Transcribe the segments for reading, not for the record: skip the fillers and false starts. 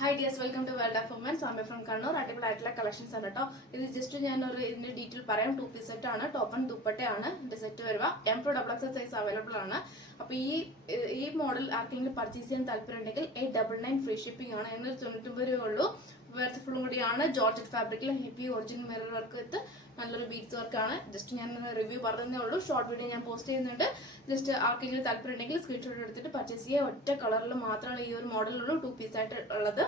Hi dears, welcome to World of Women. Sammy from Kannur. അടിപൊളിയായിട്ടുള്ള collections ആണ് കേട്ടോ. ഇത് ജസ്റ്റ് ഞാൻ ഇതിന്റെ ഡീറ്റെയിൽ പറയാം. 2 പീസ് സെറ്റ് ആണ്, ടോപ്പ് ആൻഡ് ദുപ്പട്ടയാണ് ഇതിന്റെ സെറ്റ് വരിക. M2XX സൈസ് അവൈലബിൾ ആണ്. അപ്പോൾ ഈ മോഡൽ ആർക്കെങ്കിലും പർച്ചേസ് ചെയ്യാൻ താല്പര്യമുണ്ടെങ്കിൽ 899 ഫ്രീ ഷിപ്പിംഗ് ആണ്. 899 രൂപയേ ഉള്ളൂ. വെർത്തിഫുള്ളും കൂടിയാണ്. ജോർജറ്റ് ഫാബ്രിക്കിൽ ഹെവി ഒറിജിനൽ മിറർ വർക്ക് വിത്ത് നല്ലൊരു ബീഡ്സ് വർക്കാണ്. ജസ്റ്റ് ഞാൻ റിവ്യൂ പറഞ്ഞതേ ഉള്ളൂ. ഷോർട്ട് വീഡിയോ ഞാൻ പോസ്റ്റ് ചെയ്യുന്നുണ്ട്. ജസ്റ്റ് ആർക്കെങ്കിലും താല്പര്യം ഉണ്ടെങ്കിൽ സ്ക്രീൻഷോട്ട് എടുത്തിട്ട് പർച്ചേസ് ചെയ്യുക. ഒറ്റ കളറിൽ മാത്രമാണ് ഈ ഒരു മോഡലുള്ളൂ. 2 പീസ് ആയിട്ട് ഉള്ളത്.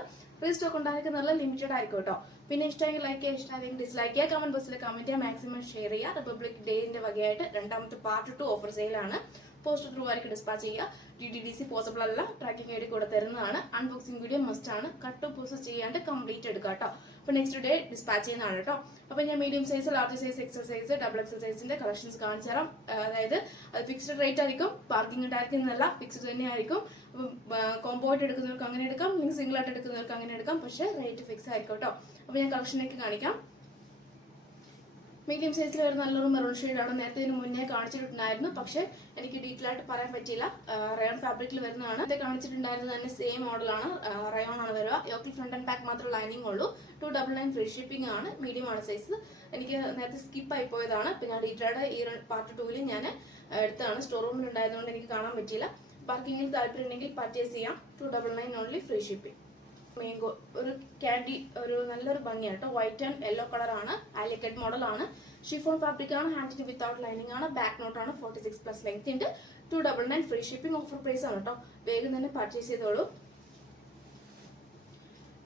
റീസ്റ്റോക്ക് ഉണ്ടായിരിക്കും, നല്ല ലിമിറ്റഡ് ആയിരിക്കും കേട്ടോ. പിന്നെ ഇഷ്ടമെങ്കിൽ ലൈക്ക് ചെയ്യുക, ഇഷ്ടമായെങ്കിൽ ഡിസ്ലൈക്ക് ചെയ്യുക. കമന്റ് ബോക്സിൽ കമന്റ് ചെയ്യുക, മാക്സിമം ഷെയർ ചെയ്യുക. റിപ്പബ്ലിക് ഡേന്റെ വകയായിട്ട് രണ്ടാമത്തെ പാർട്ട് 2 ഓഫർ സെയിലാണ്. പോസ്റ്റ് ത്രൂ ആയിരിക്കും ഡിസ്പാച്ച് ചെയ്യുക. DTDC പോസിബിൾ അല്ല, ട്രാക്കിംഗ് ഐഡി കൂടെ തരുന്നതാണ്. അൺബോക്സിംഗ് വീഡിയോ മസ്റ്റ് ആണ്. കട്ട് പോസ്റ്റ് ചെയ്യാണ്ട് കംപ്ലീറ്റ് എടുക്കുക കേട്ടോ. അപ്പോൾ നെക്സ്റ്റ് ഡേ ഡിസ്പാച്ച് ചെയ്യുന്നതാണ് കേട്ടോ. അപ്പോൾ ഞാൻ medium size, large size, XL size, XXL സൈസിന്റെ കളക്ഷൻസ് കാണിച്ചു തരാം. അതായത് അത് ഫിക്സ്ഡ് റേറ്റ് ആയിരിക്കും, പാർക്കിംഗ് ഉണ്ടായിരിക്കുന്നതല്ല, ഫിക്സ്ഡ് തന്നെ ആയിരിക്കും. കോംബോ ആയിട്ട് എടുക്കുന്നവർക്ക് അങ്ങനെ എടുക്കാം, അല്ലെങ്കിൽ സിംഗിൾ ആയിട്ട് എടുക്കുന്നവർക്ക് അങ്ങനെ എടുക്കാം. പക്ഷേ റേറ്റ് ഫിക്സ് ആയിരിക്കും കേട്ടോ. അപ്പോൾ ഞാൻ കളക്ഷനിലേക്ക് കാണിക്കാം. മീഡിയം സൈസിൽ വരുന്ന നല്ലൊരു മെറൂൺ ഷെയ്ഡാണ്. നേരത്തെ ഇതിന് മുന്നേ കാണിച്ചിട്ടുണ്ടായിരുന്നു, പക്ഷേ എനിക്ക് ഡീറ്റെയിൽ ആയിട്ട് പറയാൻ പറ്റിയില്ല. റയോൺ ഫാബ്രിക്കിൽ വരുന്നതാണ്. നേരത്തെ കാണിച്ചിട്ടുണ്ടായിരുന്നത് തന്നെ സെയിം മോഡലാണ്. റയോൺ ആണ് വരിക. യോക്കിൽ ഫ്രണ്ട് ആൻഡ് ബാക്ക് മാത്രം ലൈനിങ് ഉള്ളൂ. 299 ഫ്രീ ഷിപ്പിംഗ് ആണ്. മീഡിയം ആണ് സൈസ്. എനിക്ക് നേരത്തെ സ്കിപ്പ് ആയി പോയതാണ്. പിന്നെ ഞാൻ ഡീറ്റെയിൽഡ് ഈ പാർട്ട് 2 ഞാൻ എടുത്താണ്. സ്റ്റോർ റൂമിൽ ഉണ്ടായതുകൊണ്ട് എനിക്ക് കാണാൻ പറ്റിയില്ല. പാർക്കിങ്ങിൽ താല്പര്യം ഉണ്ടെങ്കിൽ പർച്ചേസ് ചെയ്യാം. 299 ഓൺലി ഫ്രീ ഷിപ്പിംഗ്. മേങ്കോ ഒരു ക്യാൻഡി, ഒരു നല്ലൊരു ഭംഗിയാട്ടോ. വൈറ്റ് ആൻഡ് യെല്ലോ കളറാണ്. ആലിക്കറ്റ് മോഡലാണ്. ഷിഫോൺ ഫാബ്രിക് ആണ്. ഹാൻഡിന് വിത്തൗട്ട് ലൈനിങ് ആണ്. ബാക്ക് നോട്ടാണ്. 46+ ലെങ്ത് ഉണ്ട്. 299 ഫ്രീ ഷിപ്പിംഗ്. ഓഫർ പ്രൈസ് ആണ് കേട്ടോ. വേഗം തന്നെ പർച്ചേസ് ചെയ്തോളൂ.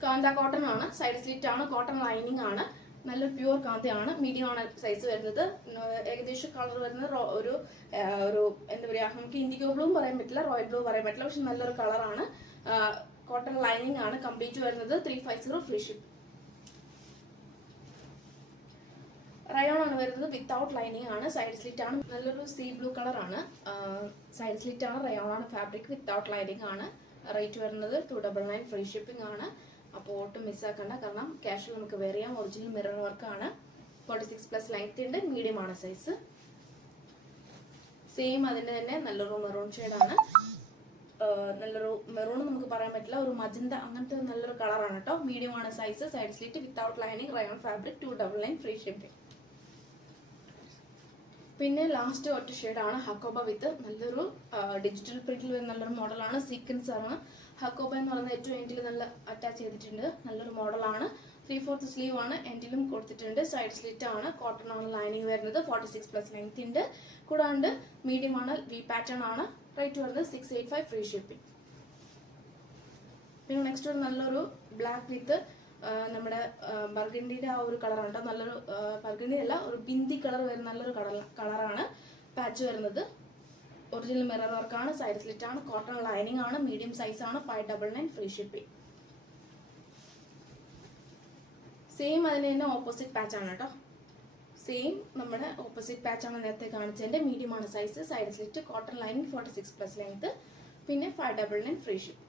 കാന്ത കോട്ടൺ ആണ്. സൈഡ് സ്ലിറ്റ് ആണ്. കോട്ടൺ ലൈനിങ് ആണ്. നല്ലൊരു പ്യൂർ കാന്തയാണ്. മീഡിയം ആണ് സൈസ് വരുന്നത്. ഏകദേശം കളർ വരുന്നത് ഒരു എന്താ പറയുക, നമുക്ക് ഇൻഡിഗോ ബ്ലൂ പറയാൻ പറ്റില്ല, റോയൽ ബ്ലൂ പറയാൻ പറ്റില്ല, പക്ഷെ നല്ലൊരു കളറാണ്. കോട്ടൺ ലൈനിങ് ആണ്. കംപ്ലീറ്റ് വരുന്നത് 350 ഫ്രീ ഷിപ്പ്. റയോൺ ആണ് വരുന്നത്. വിത്തൗട്ട് ലൈനിങ് ആണ്. സൈഡ് സ്ലിറ്റ് ആണ്. നല്ലൊരു സീ ബ്ലൂ കളർ ആണ്. സൈഡ് സ്ലിറ്റ് ആണ്. റയോൺ ആണ് ഫാബ്രിക്. വിത്തൗട്ട് ലൈനിങ് ആണ്. റേറ്റ് വരുന്നത് 299 ഫ്രീ ഷിപ്പിംഗ് ആണ്. അപ്പോൾ ഒട്ടും മിസ്സാക്കണ്ട, കാരണം ക്യാഷിൽ നമുക്ക് വെയർ ചെയ്യാം. ഒറിജിനൽ മിറർ വർക്ക് ആണ്. 46+ ലെങ്ത് ഉണ്ട്. മീഡിയം ആണ് സൈസ്. സെയിം അതിന്റെ തന്നെ നല്ലൊരു മെറൂൺ ഷെയ്ഡാണ്. നല്ലൊരു മെറൂൺ നമുക്ക് പറയാൻ പറ്റില്ല, ഒരു മജന്ത അങ്ങനത്തെ നല്ലൊരു കളറാണ് കേട്ടോ. മീഡിയം ആണ് size. Side slit without lining. Rayon fabric. 299 free shipping. പിന്നെ ലാസ്റ്റ് ഒറ്റ ഷെയ്ഡാണ് ഹക്കോബ വിത്ത് നല്ലൊരു ഡിജിറ്റൽ പ്രിന്റിൽ വരുന്ന നല്ലൊരു മോഡലാണ്. സീക്വൻസ് ആണ്. ഹക്കോബ എന്ന് പറയുന്നത് ഏറ്റവും എൻഡിൽ നല്ല അറ്റാച്ച് ചെയ്തിട്ടുണ്ട്. നല്ലൊരു മോഡലാണ്. 3/4 സ്ലീവ് ആണ്. എൻഡിലും കൊടുത്തിട്ടുണ്ട്. സൈഡ് സ്ലിറ്റ് ആണ്. കോട്ടൺ ആണ് ലൈനിങ് വരുന്നത്. 46+ ലെങ്ത് ഉണ്ട്. കൂടാണ്ട് മീഡിയം ആണ്. വി പാറ്റേൺ ആണ്. റേറ്റ് വരുന്നത് 685 ഫ്രീ ഷിപ്പിംഗ്. പിന്നെ നെക്സ്റ്റ് ഒരു നല്ലൊരു ബ്ലാക്ക് വിത്ത് നമ്മുടെ ബർഗണ്ടിയുടെ ആ ഒരു കളറാണ് കേട്ടോ. നല്ലൊരു ബർഗണ്ടി അല്ല, ഒരു ബിന്ദി കളർ വരുന്ന നല്ലൊരു കളറാണ്. പാച്ച് വരുന്നത്. ഒറിജിനൽ മിറർ വർക്കാണ്. സൈഡ് സ്ലിറ്റ് ആണ്. കോട്ടൺ ലൈനിങ് ആണ്. മീഡിയം സൈസ് ആണ്. 599 ഫ്രീ ഷിപ്പിംഗ്. സെയിം അതിന് തന്നെ ഓപ്പോസിറ്റ് പാച്ച് ആണ് കേട്ടോ. സെയിം നമ്മുടെ ഓപ്പോസിറ്റ് പാച്ച് ആണ് നേരത്തെ കാണിച്ചതിന്റെ. മീഡിയം ആണ് size. Side slit. Cotton lining. 46+ length. പിന്നെ 599 ഫ്രീ ഷിപ്പ്.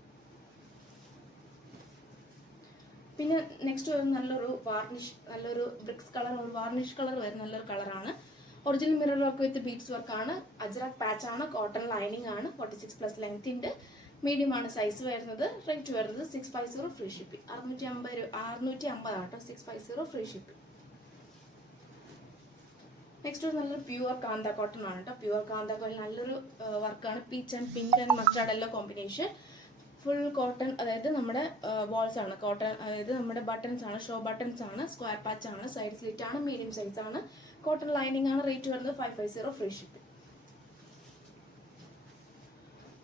പിന്നെ നെക്സ്റ്റ് വരുന്ന നല്ലൊരു വാർണിഷ്, നല്ലൊരു ബ്രിക്സ് കളർ, ഒരു വാർണിഷ് കളർ വരുന്ന നല്ലൊരു കളറാണ്. Original mirror work with beads വർക്കാണ്. അജ്രക് പാച്ച് ആണ്. കോട്ടൺ ലൈനിങ് ആണ്. 46+ ലെങ്ത് ഉണ്ട്. മീഡിയം ആണ് സൈസ് വരുന്നത്. റേറ്റ് വരുന്നത് 650 ഫ്രീ ഷിപ്പിംഗ്. 650 ആട്ടോ. 650 ഫ്രീ ഷിപ്പിംഗ്. നെക്സ്റ്റ് ഒരു നല്ലൊരു പ്യുവർ കാന്ത കോട്ടൺ ആണ് കേട്ടോ. പ്യുവർ കാന്ത കോട്ടൺ നല്ലൊരു വർക്കാണ്. Peach and pink and mustard yellow combination. Full cotton, അതായത് നമ്മുടെ ബോൾസ് ആണ്. കോട്ടൺ, അതായത് നമ്മുടെ ബട്ടൺസ് ആണ്. ഷോ ബട്ടൺസ് ആണ്. സ്ക്വയർ പാച്ച് ആണ്. സൈഡ് സ്ലിറ്റ് ആണ്. മീഡിയം സൈസ് ആണ്. കോട്ടൺ ലൈനിങ് ആണ്. റേറ്റ് വരുന്നത് 550 ഫ്രീ ഷിപ്പിംഗ്.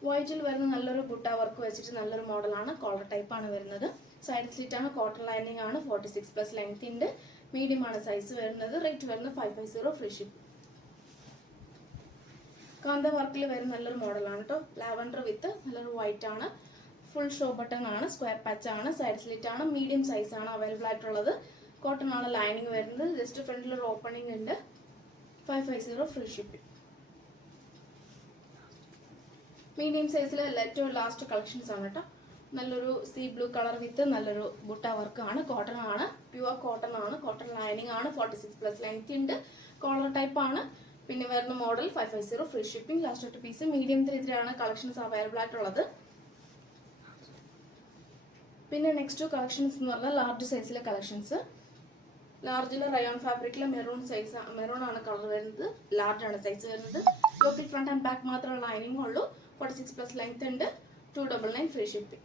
വൈറ്റിൽ വരുന്ന നല്ലൊരു ബുട്ട വർക്ക് വെച്ചിട്ട് നല്ലൊരു മോഡലാണ്. കോളർ ടൈപ്പ് ആണ് വരുന്നത്. സൈഡ് സ്ലിറ്റ് ആണ്. കോട്ടൺ ലൈനിങ് ആണ്. 46+ ലെങ്ത് ഉണ്ട്. മീഡിയം ആണ് സൈസ് വരുന്നത്. റേറ്റ് വരുന്നത് 550 ഫ്രീ ഷിപ്പിംഗ്. കാന്ത വർക്കിൽ വരുന്ന നല്ലൊരു മോഡലാണ് കേട്ടോ. ലാവൻഡർ വിത്ത് നല്ലൊരു വൈറ്റ് ആണ്. ഫുൾ ഷോ ബട്ടൺ ആണ്. സ്ക്വയർ പാച്ച് ആണ്. സൈഡ് സ്ലിറ്റ് ആണ്. മീഡിയം സൈസ് ആണ് അവൈലബിൾ ആയിട്ടുള്ളത്. കോട്ടൺ ആണ് ലൈനിങ് വരുന്നത്. ജസ്റ്റ് ഫ്രണ്ടിൽ ഒരു ഓപ്പണിംഗ് ഉണ്ട്. 550 ഫ്രീ ഷിപ്പിംഗ്. മീഡിയം സൈസിൽ ഏറ്റവും ലാസ്റ്റ് കളക്ഷൻസ് ആണ് കേട്ടോ. നല്ലൊരു സീ ബ്ലൂ കളർ വിത്ത് നല്ലൊരു ബുട്ട വർക്ക് ആണ്. കോട്ടൺ ആണ്. പ്യുവർ കോട്ടൺ ആണ്. കോട്ടൺ ലൈനിങ് ആണ്. 46+ ലെങ്ത് ഉണ്ട്. കോളർ ടൈപ്പ് ആണ്. പിന്നെ വരുന്ന model 550 free shipping. Last 1 piece. മീഡിയത്തിൽ ഇതിലാണ് കളക്ഷൻസ് അവൈലബിൾ ആയിട്ടുള്ളത്. പിന്നെ നെക്സ്റ്റ് കളക്ഷൻസ് എന്ന് പറഞ്ഞാൽ ലാർജ് സൈസിലെ കളക്ഷൻസ്. ലാർജിലെ റയോൺ ഫാബ്രിക്കിലെ മെറൂൺ ആണ് കളർ വരുന്നത്. ലാർജ് ആണ് സൈസ് വരുന്നത്. യോക്കിൽ ഫ്രണ്ട് ആൻഡ് ബാക്ക് മാത്രമുള്ള ലൈനിങ് ഉള്ളൂ. 46+ ലെങ്ത് ഉണ്ട്. 299 ഫ്രീ ഷിപ്പിംഗ്.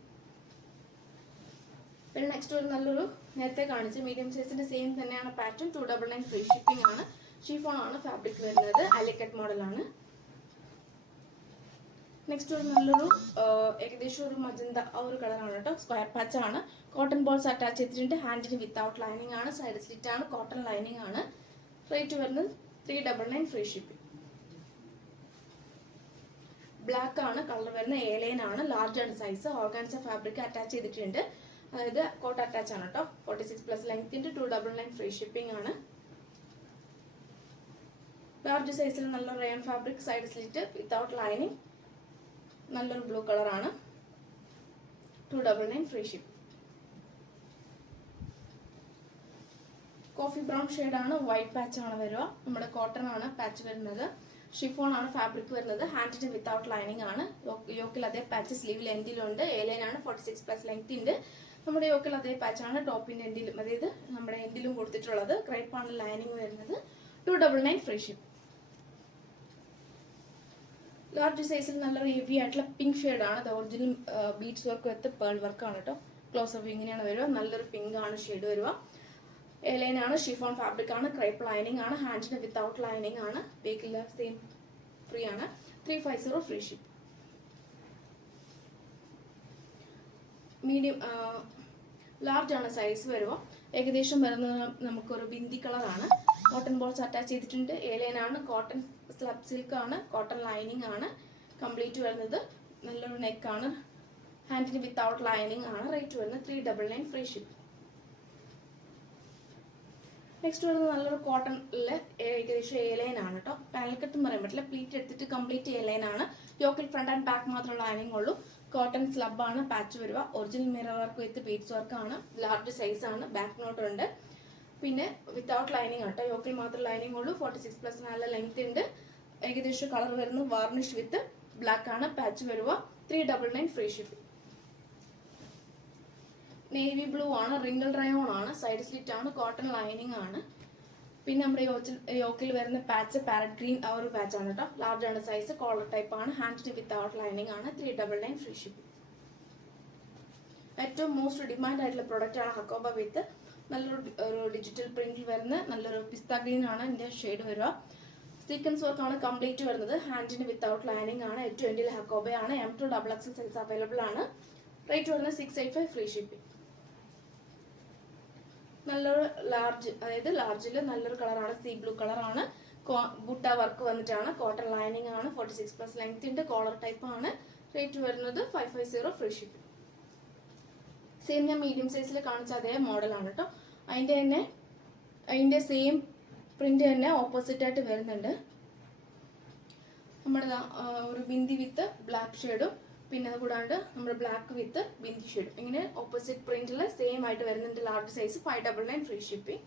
പിന്നെ നെക്സ്റ്റ് ഒരു നല്ലൊരു നേരത്തെ കാണിച്ച മീഡിയം സൈസിന്റെ സെയിം തന്നെയാണ് പാറ്റേൺ. 299 ഫ്രീ ഷിപ്പിംഗ് ആണ്. ഷിഫോൺ ആണ് ഫാബ്രിക് വരുന്നത്. അലിക്കട്ട് മോഡലാണ്. നെക്സ്റ്റ് ഒരു നല്ലൊരു ഏകദേശം ഒരു മജന്ത ആ ഒരു കളറാണ് കേട്ടോ. സ്ക്വയർ പാച്ച് ആണ്. കോട്ടൺ ബോൾസ് അറ്റാച്ച് ചെയ്തിട്ടുണ്ട്. ഹാൻഡിന് വിത്തൗട്ട് ലൈനിങ് ആണ്. സൈഡ് സ്ലിറ്റ് ആണ്. കോട്ടൺ ലൈനിങ് ആണ്. റേറ്റ് വരുന്നത് 399 ഫ്രീ ഷിപ്പിംഗ്. ബ്ലാക്ക് ആണ് കളർ വരുന്നത്. A-line ആണ്. ലാർജ് ആണ് സൈസ്. ഓർഗാൻസ ഫാബ്രിക് അറ്റാച്ച് ചെയ്തിട്ടുണ്ട്. അതായത് കോട്ട് അറ്റാച്ച് ആണ് കേട്ടോ. 46+ ലെങ്ത് ഉണ്ട്. 299 ഫ്രീ ഷിപ്പിംഗ് ആണ്. ലാർജ് സൈസിൽ നല്ല rayon fabric, side slit without lining, നല്ലൊരു ബ്ലൂ കളറാണ്. 299 ഫ്രീ ഷിപ്പ്. കോഫി ബ്രൗൺ ഷെയ്ഡാണ്. വൈറ്റ് പാച്ച് ആണ് വരിക. നമ്മുടെ കോട്ടൺ ആണ് പാച്ച് വരുന്നത്. ഷിഫോൺ ആണ് ഫാബ്രിക് വരുന്നത്. ഹാൻഡിന് വിത്തൗട്ട് ലൈനിങ് ആണ്. യോക്കിൽ അതേ പാച്ച് സ്ലീവിൽ എൻഡിലുണ്ട്. A-line ആണ്. 46+ ലെങ്ത് ഉണ്ട്. നമ്മുടെ യോക്കിൽ അതേ പാച്ചാണ് ടോപ്പിന്റെ എൻഡിലും, അതായത് നമ്മുടെ എൻഡിലും കൊടുത്തിട്ടുള്ളത്. ക്രൈപ്പാണ് ലൈനിങ് വരുന്നത്. 299 ഫ്രീ ഷിപ്പ്. ലാർജ് സൈസിൽ നല്ലൊരു ഹെവി ആയിട്ടുള്ള പിങ്ക് ഷെയ്ഡാണ്. അത് original beads work with pearl വർക്കാണ് കേട്ടോ. ക്ലോസപ്പ് ഇങ്ങനെയാണ് വരിക. നല്ലൊരു പിങ്ക് ആണ് ഷെയ്ഡ് വരിക. A-line ആണ്. ഷിഫോൺ ഫാബ്രിക് ആണ്. ക്രൈപ്പ് ലൈനിങ് ആണ്. ഹാൻഡിന് വിത്തൗട്ട് ലൈനിങ് ആണ്. ബേക്കില്ല സെയിം ഫ്രീ ആണ്. 350 ഫ്രീ ഷിപ്പ്. മീഡിയം ലാർജ് ആണ് സൈസ് വരുക. ഏകദേശം വരുന്നത് നമുക്കൊരു ബിന്ദി കളറാണ്. കോട്ടൺ ബോൾസ് അറ്റാച്ച് ചെയ്തിട്ടുണ്ട്. A-line ആണ്. കോട്ടൺ സ്ലബ് സിൽക്ക് ആണ്. കോട്ടൺ ലൈനിങ് ആണ് കംപ്ലീറ്റ് വരുന്നത്. നല്ലൊരു നെക്കാണ്. ഹാൻഡിന് വിത്തൗട്ട് ലൈനിങ് ആണ്. റേറ്റ് വരുന്നത് 399 ഫ്രീ ഷിപ്പ്. നെക്സ്റ്റ് വരുന്നത് നല്ലൊരു കോട്ടണില് ഏകദേശം A-line ആണ് കേട്ടോ. പാനൽ കട്ട് എന്ന് പറയാൻ പറ്റില്ല. പ്ലീറ്റ് എടുത്തിട്ട് കംപ്ലീറ്റ് A-line ആണ്. യോക്കിൽ ഫ്രണ്ട് ആൻഡ് ബാക്ക് മാത്രമുള്ള ലൈനിങ് ഉള്ളൂ. കോട്ടൺ സ്ലബ് ആണ് പാച്ച് വരിക. Original mirror work with beads work ആണ്. ലാർജ് സൈസ് ആണ്. ബാക്ക് നോട്ട് ഉണ്ട്. പിന്നെ വിത്തൗട്ട് ലൈനിങ് ആട്ടോ. യോക്കിൽ മാത്രം ലൈനിങ് ഉള്ളൂ. 46+ നല്ല ലെങ്ത് ഉണ്ട്. ഏകദേശം കളർ വരുന്നത് വാർണിഷ് വിത്ത് ബ്ലാക്ക് ആണ് പാച്ച് വരിക. 399 ഫ്രീ ഷിപ്പിംഗ്. നേവി ബ്ലൂ ആണ്. റിംഗിൾ റയോൺ ആണ്. സൈഡ് സ്ലിറ്റ് ആണ്. കോട്ടൺ ലൈനിങ് ആണ്. പിന്നെ നമ്മുടെ യോക്കിൽ വരുന്ന പാച്ച് പാരറ്റ് ഗ്രീൻ ആ ഒരു പാച്ച് ആണ് കേട്ടോ. ലാർജ് ആണ് സൈസ്. കോളർ ടൈപ്പ് ആണ്. ഹാൻഡിന് വിത്തൗട്ട് ലൈനിങ് ആണ്. 399 ഫ്രീ ഷിപ്പിംഗ്. ഏറ്റവും മോസ്റ്റ് ഡിമാൻഡ് ആയിട്ടുള്ള പ്രൊഡക്റ്റ് ആണ് ഹക്കോബ വിത്ത് നല്ലൊരു ഡിജിറ്റൽ പ്രിന്റിൽ വരുന്ന നല്ലൊരു പിസ്ത ഗ്രീൻ ആണ് ഇതിന്റെ ഷെയ്ഡ് വരിക. സീക്വൻസ് വർക്ക് ആണ് കംപ്ലീറ്റ് വരുന്നത്. ഹാൻഡിന് വിത്തൗട്ട് ലൈനിങ് ആണ്. ഏറ്റവും എൻഡിൽ ഹക്കോബ ആണ്. M2XX സൈസ് അവൈലബിൾ ആണ്. റേറ്റ് വരുന്നത് 685 ഫ്രീ ഷിപ്പിംഗ്. നല്ലൊരു ലാർജ്, അതായത് ലാർജിൽ നല്ലൊരു കളറാണ്. സീ ബ്ലൂ കളറാണ്. ബുട്ട വർക്ക് വന്നിട്ടാണ്. കോട്ടൺ ലൈനിങ് ആണ്. 46+ ലെങ്ത് ഉണ്ട്. കോളർ ടൈപ്പ് ആണ്. റേറ്റ് വരുന്നത് 550 ഫ്രീ ഷിപ്പിംഗ്. സെയിം ഞാൻ മീഡിയം സൈസിൽ കാണിച്ച അതേ മോഡലാണ് കേട്ടോ. അതിന്റെ സെയിം പ്രിന്റ് തന്നെ ഓപ്പോസിറ്റ് ആയിട്ട് വരുന്നുണ്ട്. നമ്മുടെ ഒരു ബിന്ദി വിത്ത് ബ്ലാക്ക് ഷെയ്ഡും പിന്നെ അത് കൂടാണ്ട് നമ്മുടെ ബ്ലാക്ക് വിത്ത് ബിന്ദി ഷെയ്ഡും ഇങ്ങനെ ഓപ്പോസിറ്റ് പ്രിന്റിൽ സെയിം ആയിട്ട് വരുന്നുണ്ട്. Large size. 599 free shipping.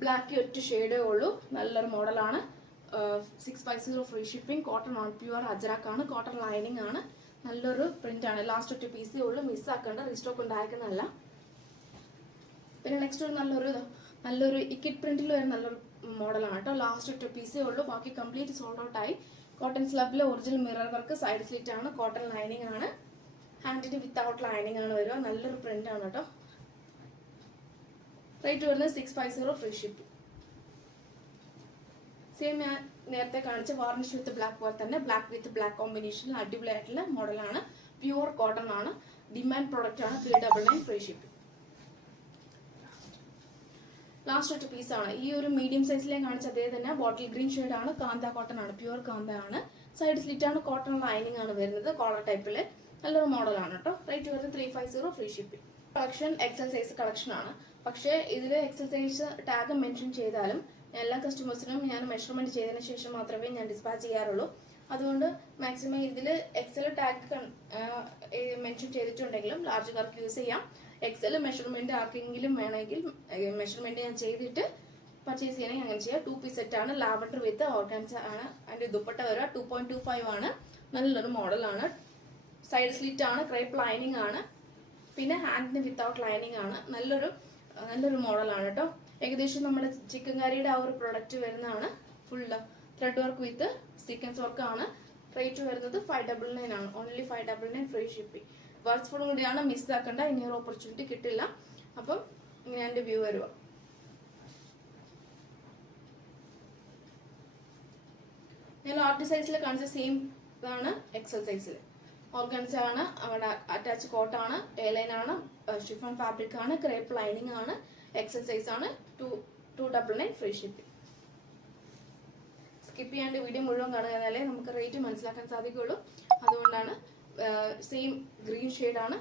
Black ഒറ്റ ഷെയ്ഡേ ഉള്ളൂ. നല്ലൊരു മോഡലാണ്. 650 free shipping. Cotton on pure ajrakh ആണ്. കോട്ടൺ ലൈനിങ് ആണ്. നല്ലൊരു പ്രിന്റ് ആണ്. ലാസ്റ്റ് ഒറ്റ പീസേ ഉള്ളൂ. മിസ്സാക്കേണ്ട. റീസ്റ്റോക്ക് ഉണ്ടായിരിക്കുന്നതല്ല. പിന്നെ നെക്സ്റ്റ് ഒരു നല്ലൊരു ഇക്കിറ്റ് പ്രിന്റിൽ വരുന്ന നല്ലൊരു മോഡലാണ് കേട്ടോ. ലാസ്റ്റ് ഒറ്റ പീസേ ഉള്ളൂ. ബാക്കി കംപ്ലീറ്റ് സോൾഡ് ഔട്ട് ആയി. കോട്ടൺ സ്ലബിലെ original mirror work. Side slit ആണ്. കോട്ടൺ ലൈനിങ് ആണ്. ഹാൻഡിന് വിത്തൗട്ട് ലൈനിങ് ആണ് വരിക. നല്ലൊരു പ്രിന്റ് ആണ് കേട്ടോ. റേറ്റ് വരുന്നത് 650 ഫ്രീ ഷിപ്പിംഗ്. സെയിം ഞാൻ നേരത്തെ കാണിച്ച വാർണിഷ് വിത്ത് ബ്ലാക്ക് പോലെ തന്നെ ബ്ലാക്ക് വിത്ത് ബ്ലാക്ക് കോമ്പിനേഷനിൽ അടിപൊളിയായിട്ടുള്ള മോഡലാണ്. പ്യുവർ കോട്ടൺ ആണ്. ഡിമാൻഡ് പ്രോഡക്റ്റ് ആണ്. 399 ഫ്രീ ഷിപ്പിംഗ്. ലാസ്റ്റ് ഒറ്റ പീസ് ആണ്. ഈ ഒരു മീഡിയം സൈസിലേക്ക് കാണിച്ച അതേ തന്നെ ബോട്ടിൽ ഗ്രീൻ ഷെയ്ഡ് ആണ്. കാന്ത കോട്ടൺ ആണ്. പ്യുവർ കാന്ത ആണ്. സൈഡ് സ്ലിറ്റ് ആണ്. കോട്ടൺ ലൈനിങ് ആണ് വരുന്നത്. കോളർ ടൈപ്പില് നല്ലൊരു മോഡലാണ് കേട്ടോ. റേറ്റ് വരുന്നത് 350 free shipping. Collection XL size collection ആണ്. പക്ഷേ ഇതിൽ എക്സൽ സൈസ് ടാഗ് മെൻഷൻ ചെയ്താലും എല്ലാ കസ്റ്റമേഴ്സിനും ഞാൻ മെഷർമെന്റ് ചെയ്തതിനു ശേഷം മാത്രമേ ഞാൻ ഡിസ്പാച്ച് ചെയ്യാറുള്ളൂ. അതുകൊണ്ട് മാക്സിമം ഇതിൽ എക്സൽ ടാഗ് മെൻഷൻ ചെയ്തിട്ടുണ്ടെങ്കിലും ലാർജുകാർക്ക് യൂസ് ചെയ്യാം. എക്സൽ മെഷർമെന്റ് ആർക്കെങ്കിലും വേണമെങ്കിൽ മെഷർമെന്റ് ഞാൻ ചെയ്തിട്ട് പർച്ചേസ് ചെയ്യണമെങ്കിൽ അങ്ങനെ ചെയ്യാം. 2 പീസ് സെറ്റ് ആണ്. ലാവൻഡർ വിത്ത് ഓർഗാൻസ ആണ്. അതിന്റെ ദുപ്പട്ട വരിക. 2.25 ആണ്. നല്ലൊരു മോഡലാണ്. സൈഡ് സ്ലിറ്റ് ആണ്, ക്രേപ്പ് ലൈനിങ് ആണ്, പിന്നെ ഹാൻഡിന് വിത്തൗട്ട് ലൈനിങ് ആണ്. നല്ലൊരു മോഡലാണ് കേട്ടോ. ഏകദേശം നമ്മുടെ ചിക്കൻ കറിയുടെ ആ ഒരു പ്രൊഡക്റ്റ് വരുന്നതാണ്. Full thread work with sequence work ആണ്. റേറ്റ് വരുന്നത് 599 ആണ്. Only 599 free shipping. വർക്ക്സ് ഫുള്ളും കൂടിയാണ്, മിസ് ആക്കണ്ട, ഇനിയൊരു ഓപ്പർച്യൂണിറ്റി കിട്ടില്ല. അപ്പം ഇങ്ങനെ എൻ്റെ വ്യൂ വരുക. ഞാൻ ലാർജ് സൈസിൽ കാണിച്ച സെയിം ഇതാണ് എക്സൽ സൈസിൽ. ഓർഗൻസ ആണ്, അവിടെ അറ്റാച്ച് കോട്ടാണ്, എയർലൈൻ ആണ്, ഷിഫോൺ ഫാബ്രിക് ആണ്, ക്രേപ്പ് ലൈനിങ് ആണ്, എക്സൽ സൈസ് ആണ്. 299 ഫ്രീ ഷിപ്പിംഗ്. സ്കിപ്പ് ചെയ്യാണ്ട് വീഡിയോ മുഴുവൻ കാണുക, എന്നാലേ നമുക്ക് റേറ്റ് മനസ്സിലാക്കാൻ സാധിക്കുള്ളൂ. അതുകൊണ്ടാണ്. സെയിം ഗ്രീൻ ഷെയ്ഡാണ്,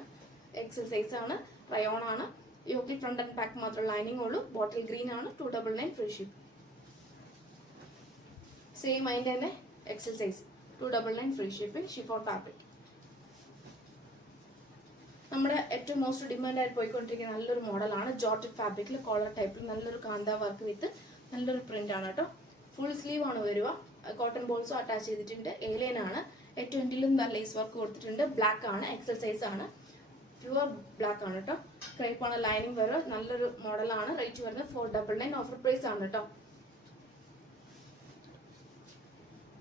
എക്സൽ സൈസ് ആണ്, റയോൺ ആണ്. യോക്കിൽ ഫ്രണ്ട് ആൻഡ് ബാക്ക് മാത്രം ലൈനിങ് ഉള്ളൂ. ബോട്ടിൽ ഗ്രീൻ ആണ്. 299 ഫ്രീ ഷിപ്പിംഗ്. സെയിം അതിൻ്റെ തന്നെ XL size 299 free shipping. Chiffon fabric. നമ്മുടെ ഏറ്റവും മോസ്റ്റ് ഡിമാൻഡ് ആയിട്ട് പോയിക്കൊണ്ടിരിക്കുന്ന നല്ലൊരു മോഡലാണ്. ജോർജറ്റ് ഫാബ്രിക്കിൽ കോളർ ടൈപ്പിൽ നല്ലൊരു കാന്ത വർക്ക് വിത്ത് നല്ലൊരു പ്രിന്റ് ആണ് കേട്ടോ. ഫുൾ സ്ലീവ് ആണ് വരിക. കോട്ടൺ ബോൾസും അറ്റാച്ച് ചെയ്തിട്ടുണ്ട്. എയർലൈൻ ആണ്. ഏറ്റവും എൻഡിലും ലേസ് വർക്ക് കൊടുത്തിട്ടുണ്ട്. ബ്ലാക്ക് ആണ്, എക്സൽ സൈസ് ആണ്, പ്യുവർ ബ്ലാക്ക് ആണ് കേട്ടോ. ക്രേപ്പ് ആണ് ലൈനിങ് വരിക. നല്ലൊരു മോഡലാണ്. റേറ്റ് വരുന്നത് 499. ഓഫർ പ്രൈസ് ആണ് കേട്ടോ.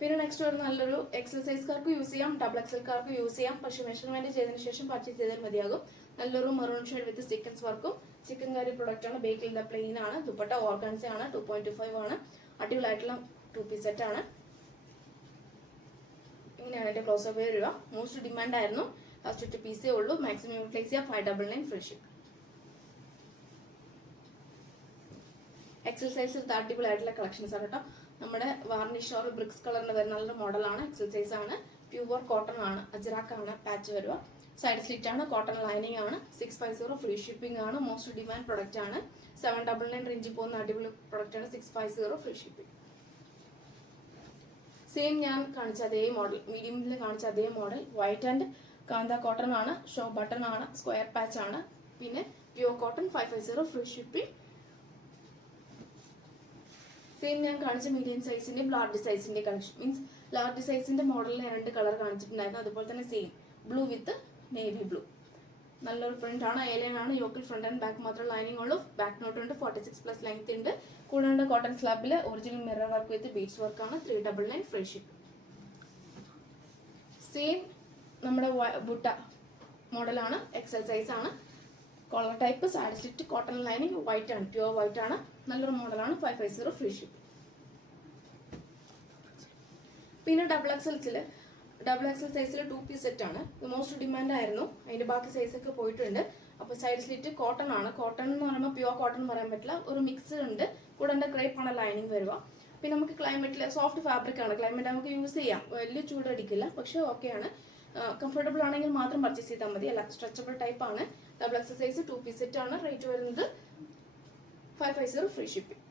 പിന്നെ നെക്സ്റ്റ് വരുന്ന നല്ലൊരു എക്സൽ സൈസ്കാർക്ക് യൂസ് ചെയ്യാം, ഡബിൾ എക്സൽക്കാർക്ക് യൂസ് ചെയ്യാം. പക്ഷെ മെഷർമെന്റ് ചെയ്തതിനു ശേഷം പർച്ചേസ് ചെയ്താൽ മതിയാകും. നല്ലൊരു മെറൂൺ ഷെയ്ഡ് വിത്ത് സീക്വൻസ് വർക്കും ചിക്കൻ കറി പ്രൊഡക്റ്റ് ആണ്. ബേക്കിൽ പ്ലെയിൻ ആണ്. ദുപ്പട്ട ഓർഗൻസ ആണ്. 2.25 ആണ്. അടിപൊളിയായിട്ടുള്ള 2 പീസ് സെറ്റ് ആണ്. ഇങ്ങനെയാണ് എന്റെ ക്ലോസ് അപ്പ് വരിക. മോസ്റ്റ് ഡിമാൻഡ് ആയിരുന്നു. ലാസ്റ്റ് 2 പീസേ ഉള്ളൂ. മാക്സിമം യൂട്ടിലൈസ് ചെയ്യാം. 599 ഫ്രീ ഷിപ്പ്. എക്സൽ സൈസിൽ അടിപൊളിയായിട്ടുള്ള കളക്ഷൻസ് ആണ് കേട്ടോ. നമ്മുടെ വാർണിഷ് ഓർ ബ്രിക്സ് കളറിന് വരുന്ന നല്ലൊരു മോഡലാണ്. എക്സൽ സൈസ് ആണ്. പ്യുവർ കോട്ടൺ ആണ്. അജ്രാക്ക് ആണ് പാച്ച് വരിക. സൈഡ് സ്ലിറ്റ് ആണ്. കോട്ടൺ ലൈനിങ് ആണ്. 650 ഫ്രീ ഷിപ്പിംഗ് ആണ്. മോസ്റ്റ് ഡിമാൻഡ് പ്രൊഡക്റ്റ് ആണ്. 799 റേഞ്ചിൽ പോകുന്ന അടിപൊളി പ്രൊഡക്റ്റ് ആണ്. 650 ഫ്രീ ഷിപ്പിംഗ്. സെയിം ഞാൻ കാണിച്ച അതേ മോഡൽ, മീഡിയമിൽ കാണിച്ച അതേ model. White and kantha cotton ആണ്. ഷോ ബട്ടൺ ആണ്. സ്ക്വയർ പാച്ച് ആണ്. പിന്നെ pure cotton 550 free shipping. Same ഞാൻ കാണിച്ച മീഡിയം സൈസിന്റെയും ലാർജ് സൈസിന്റെ കളക്ഷൻ. മീൻസ് ലാർജ് സൈസിന്റെ മോഡലിൽ 2 കളർ കാണിച്ചിട്ടുണ്ടായിരുന്നു. അതുപോലെ തന്നെ same blue with navy blue. നല്ലൊരു പ്രിന്റ് ആണ്. എയർലൈൻ ആണ്. യോക്കിൽ ഫ്രണ്ട് ആൻഡ് ബാക്ക് മാത്രം ലൈനിങ് ഉള്ളൂ. ബാക്ക് നോട്ട് ഉണ്ട്. 46+ ലെങ്ത് ഉണ്ട്. കൂടാണ്ട് കോട്ടൺ സ്ലാബിൽ original mirror work with beads work ആണ്. 399 ഫ്രീ ഷിപ്പ്. സെയിം നമ്മുടെ ബുട്ട മോഡലാണ്. എക്സൽ സൈസ് ആണ്. Collar type, side slit, cotton lining, white ആണ്, പ്യുവർ വൈറ്റ് ആണ്. നല്ലൊരു മോഡലാണ്. 550 ഫ്രീ ഷിപ്പ്. പിന്നെ ഡബിൾ എക്സൽ സൈസിൽ 2 പീസ് സെറ്റ് ആണ്. ഇത് മോസ്റ്റ് ഡിമാൻഡ് ആയിരുന്നു. അതിന്റെ ബാക്കി സൈസ് ഒക്കെ പോയിട്ടുണ്ട്. അപ്പൊ സൈഡ് സ്ലിറ്റ് കോട്ടൺ ആണ്. കോട്ടൺ എന്ന് പറയുമ്പോൾ പ്യുവർ കോട്ടൺ എന്ന് പറയാൻ പറ്റില്ല. ഒരു മിക്സ് ഉണ്ട്. കൂടെ ക്രേപ്പ് ആണ് ലൈനിങ് വരിക. പിന്നെ നമുക്ക് ക്ലൈമറ്റിൽ സോഫ്റ്റ് ഫാബ്രിക് ആണ്. ക്ലൈമറ്റ് നമുക്ക് യൂസ് ചെയ്യാം. വലിയ ചൂടടിക്കില്ല. പക്ഷെ ഓക്കെയാണ്. കംഫർട്ടബിൾ ആണെങ്കിൽ മാത്രം പർച്ചേസ് ചെയ്താൽ മതി. അല്ല, സ്ട്രെച്ചബിൾ ടൈപ്പ് ആണ്. Double XL size 2 piece set ആണ്. റേറ്റ് വരുന്നത് 550 ഫ്രീ ഷിപ്പിംഗ്.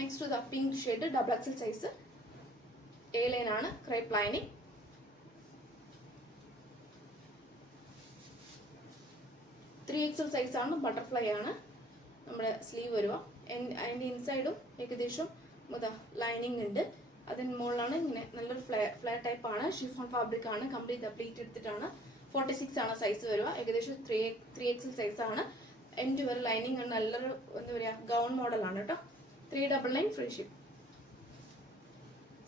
നെക്സ്റ്റ് ഇതാ pink shade double XL size. Airline ആണ്. Crepe lining. Three XL size ആണ്. ബട്ടർഫ്ലൈ ആണ് നമ്മുടെ സ്ലീവ് വരിക. അതിന്റെ ഇൻസൈഡും ഏകദേശം ലൈനിങ് ഉണ്ട്. അതിന് മുകളിലാണ് ഇങ്ങനെ നല്ലൊരു ഫ്ലെയർ ടൈപ്പ് ആണ്. ഷിഫോൺ ഫാബ്രിക് ആണ്. കംപ്ലീറ്റ് പ്ലീറ്റ് എടുത്തിട്ടാണ്. 46 ആണ് സൈസ് വരിക. ഏകദേശം 3 എക്സൽ സൈസ് ആണ്. എൻഡ് വരെ ലൈനിങ് ആണ്. നല്ലൊരു എന്താ പറയുക ഗൗൺ മോഡലാണ് കേട്ടോ. 399 free ship.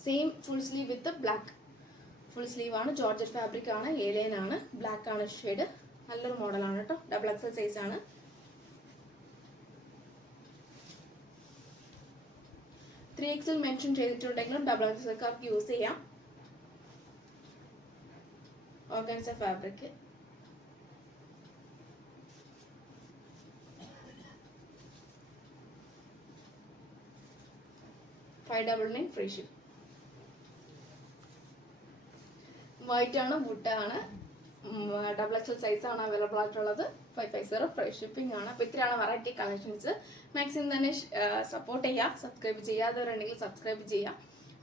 Same full sleeve with black. Full sleeve ആണ്. ജോർജറ്റ് ഫാബ്രിക് ആണ്. എയർലൈൻ ആണ്. ബ്ലാക്ക് ആണ് ഷെയ്ഡ്. നല്ലൊരു മോഡലാണ് കേട്ടോ. ഡബിൾ എക്സൽ സൈസ് ആണ്. 3 എക്സൽ മെൻഷൻ ചെയ്തിട്ടുണ്ടെങ്കിലും ഡബിൾ എക്സൽക്കാർക്ക് യൂസ് ചെയ്യാം. Organza fabric. $599 free ship. White ആണ്. വുഡ് ആണ്. ഡബിൾ എക്സൽ സൈസ് ആണ് അവൈലബിൾ ആയിട്ടുള്ളത്. 550 ഫ്രീ ഷിപ്പിംഗ് ആണ്. അപ്പോൾ ഇത്രയാണ് വെറൈറ്റി കളക്ഷൻസ്. മാക്സിമം തന്നെ സപ്പോർട്ട് ചെയ്യുക. സബ്സ്ക്രൈബ് ചെയ്യാത്തവരുണ്ടെങ്കിൽ സബ്സ്ക്രൈബ് ചെയ്യാം.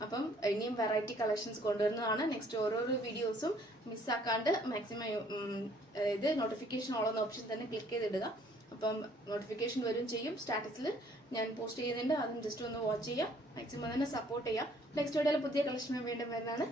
അപ്പം ഇനിയും വെറൈറ്റി കളക്ഷൻസ് കൊണ്ടുവരുന്നതാണ്. നെക്സ്റ്റ് ഓരോരോ വീഡിയോസും മിസ്സാക്കാണ്ട് മാക്സിമം ഇത് നോട്ടിഫിക്കേഷൻ ഓൾ എന്ന ഓപ്ഷൻ തന്നെ ക്ലിക്ക് ചെയ്തിടുക. അപ്പം നോട്ടിഫിക്കേഷൻ വരും ചെയ്യും. സ്റ്റാറ്റസിൽ ഞാൻ പോസ്റ്റ് ചെയ്യുന്നുണ്ട്. അതും ജസ്റ്റ് ഒന്ന് വാച്ച് ചെയ്യുക. മാക്സിമം തന്നെ സപ്പോർട്ട് ചെയ്യുക. നെക്സ്റ്റ് വീഡിയോയിൽ പുതിയ കളക്ഷൻ വീണ്ടും വരുന്നതാണ്.